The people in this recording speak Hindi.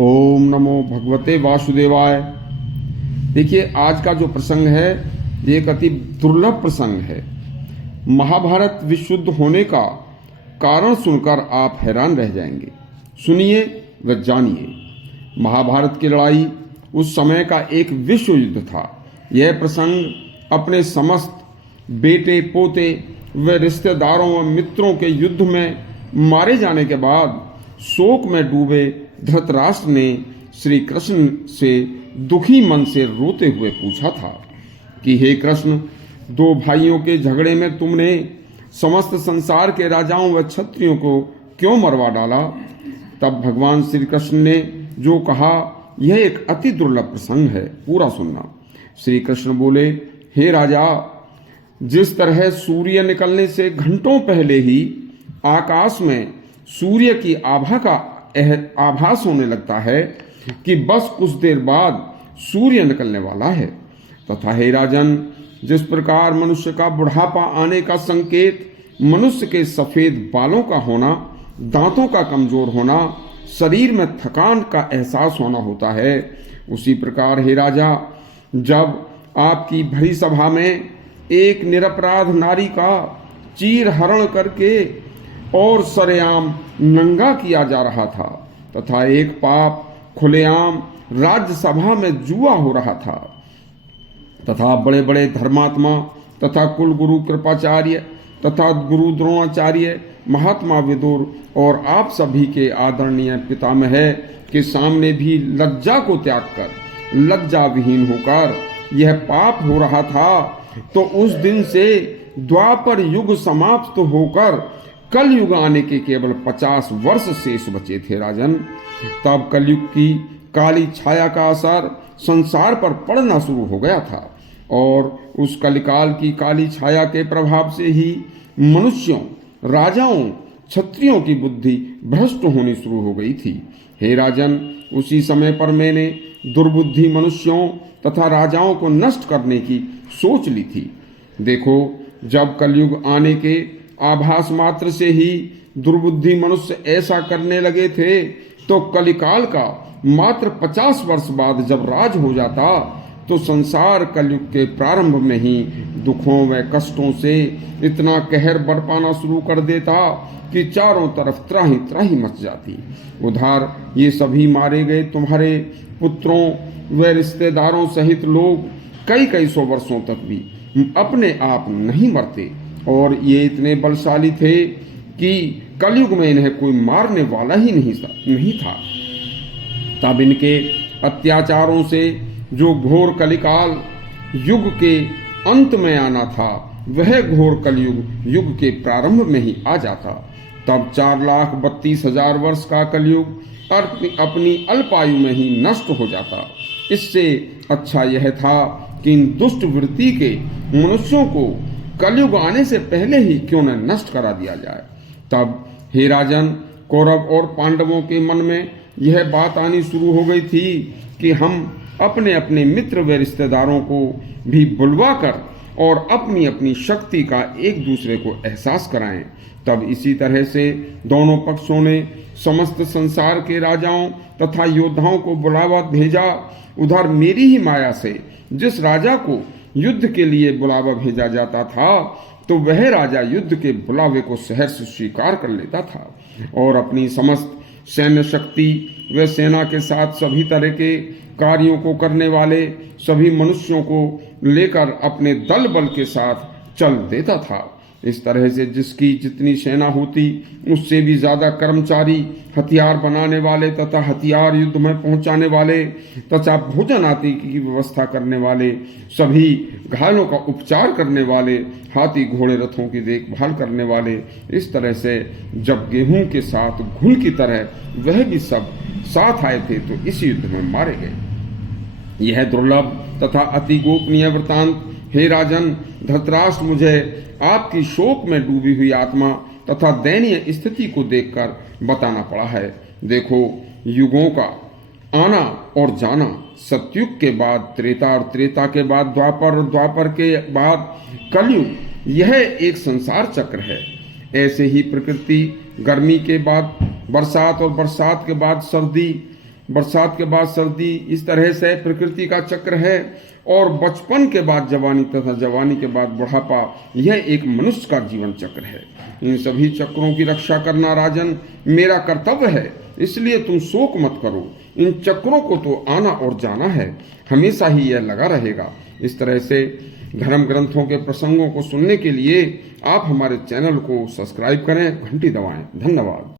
ओम नमो भगवते वासुदेवाय। देखिए, आज का जो प्रसंग है ये एक अति दुर्लभ प्रसंग है। महाभारत विशुद्ध होने का कारण सुनकर आप हैरान रह जाएंगे। सुनिए व जानिए। महाभारत की लड़ाई उस समय का एक विश्व युद्ध था। यह प्रसंग अपने समस्त बेटे पोते व रिश्तेदारों व मित्रों के युद्ध में मारे जाने के बाद शोक में डूबे धृतराष्ट्र ने श्री कृष्ण से दुखी मन से रोते हुए पूछा था कि हे कृष्ण, दो भाइयों के झगड़े में तुमने समस्त संसार के राजाओं व क्षत्रियों को क्यों मरवा डाला? तब भगवान श्री कृष्ण ने जो कहा यह एक अति दुर्लभ प्रसंग है, पूरा सुनना। श्री कृष्ण बोले, हे राजा, जिस तरह सूर्य निकलने से घंटों पहले ही आकाश में सूर्य की आभा का आभास होने लगता है कि बस कुछ देर बाद सूर्य निकलने वाला है, तथा हे राजन, जिस प्रकार मनुष्य का बुढ़ापा आने का संकेत मनुष्य के सफेद बालों का होना, दांतों का कमजोर होना, शरीर में थकान का एहसास होना होता है, उसी प्रकार हे राजा, जब आपकी भरी सभा में एक निरपराध नारी का चीर हरण करके और सरेआम नंगा किया जा रहा था तथा एक पाप खुलेआम राज्यसभा में जुआ हो रहा था तथा बड़े बड़े धर्मात्मा तथा कुल गुरु कृपाचार्य तथा गुरु द्रोणाचार्य, महात्मा विदुर और आप सभी के आदरणीय पितामह के सामने भी लज्जा को त्याग कर लज्जा विहीन होकर यह पाप हो रहा था, तो उस दिन से द्वापर युग समाप्त होकर कल युग आने के केवल 50 वर्ष शेष बचे थे राजन। तब कलयुग की काली छाया का असर संसार पर पड़ना शुरू हो गया था और उस कलिकाल की काली छाया के प्रभाव से ही मनुष्यों, राजाओं, क्षत्रियों की बुद्धि भ्रष्ट होनी शुरू हो गई थी। हे राजन, उसी समय पर मैंने दुर्बुद्धि मनुष्यों तथा राजाओं को नष्ट करने की सोच ली थी। देखो, जब कलयुग आने के आभास मात्र से ही दुर्बुद्धि मनुष्य ऐसा करने लगे थे, तो कलिकाल का मात्र 50 वर्ष बाद जब राज हो जाता तो संसार कलयुग के प्रारंभ में ही दुखों व कष्टों से इतना कहर बरपाना शुरू कर देता कि चारों तरफ त्राही त्राही मच जाती। उधर ये सभी मारे गए तुम्हारे पुत्रों व रिश्तेदारों सहित लोग कई कई सौ वर्षों तक भी अपने आप नहीं मरते और ये इतने बलशाली थे कि कलयुग में इन्हें कोई मारने वाला ही नहीं था। तब इनके अत्याचारों से जो घोर कलिकाल युग के अंत में आना था, वह घोर कलयुग युग के प्रारंभ में ही आ जाता। तब 4,32,000 वर्ष का कलयुग अपनी अल्पायु में ही नष्ट हो जाता। इससे अच्छा यह था कि इन दुष्ट वृत्ति के मनुष्यों को कलयुग आने से पहले ही क्यों न नष्ट करा दिया जाए। तब हे राजन, कौरव और पांडवों के मन में यह बात आनी शुरू हो गई थी कि हम अपने अपने मित्र व रिश्तेदारों को भी बुलवाकर और अपनी अपनी शक्ति का एक दूसरे को एहसास कराएं। तब इसी तरह से दोनों पक्षों ने समस्त संसार के राजाओं तथा योद्धाओं को बुलावा भेजा। उधर मेरी ही माया से जिस राजा को युद्ध के लिए बुलावा भेजा जाता था, तो वह राजा युद्ध के बुलावे को सहर्ष स्वीकार कर लेता था और अपनी समस्त सैन्य शक्ति व सेना के साथ सभी तरह के कार्यों को करने वाले सभी मनुष्यों को लेकर अपने दल बल के साथ चल देता था। इस तरह से जिसकी जितनी सेना होती उससे भी ज्यादा कर्मचारी, हथियार बनाने वाले तथा हथियार युद्ध में पहुंचाने वाले तथा भोजन आदि की व्यवस्था करने वाले, सभी घायलों का उपचार करने वाले, हाथी घोड़े रथों की देखभाल करने वाले, इस तरह से जब गेहूं के साथ घुल की तरह वह भी सब साथ आए थे तो इस युद्ध में मारे गए। यह दुर्लभ तथा अति गोपनीय वृतांत हे राजन धृतराष्ट्र मुझे आपकी शोक में डूबी हुई आत्मा तथा दयनीय स्थिति को देखकर बताना पड़ा है। देखो, युगों का आना और जाना, सतयुग के बाद त्रेता और त्रेता के बाद द्वापर और द्वापर के बाद कलयुग, यह एक संसार चक्र है। ऐसे ही प्रकृति गर्मी के बाद बरसात और बरसात के बाद सर्दी, बरसात के बाद सर्दी, इस तरह से प्रकृति का चक्र है। और बचपन के बाद जवानी तथा जवानी के बाद बुढ़ापा, यह एक मनुष्य का जीवन चक्र है। इन सभी चक्रों की रक्षा करना राजन मेरा कर्तव्य है, इसलिए तुम शोक मत करो। इन चक्रों को तो आना और जाना है, हमेशा ही यह लगा रहेगा। इस तरह से धर्म ग्रंथों के प्रसंगों को सुनने के लिए आप हमारे चैनल को सब्सक्राइब करें, घंटी दबाएं। धन्यवाद।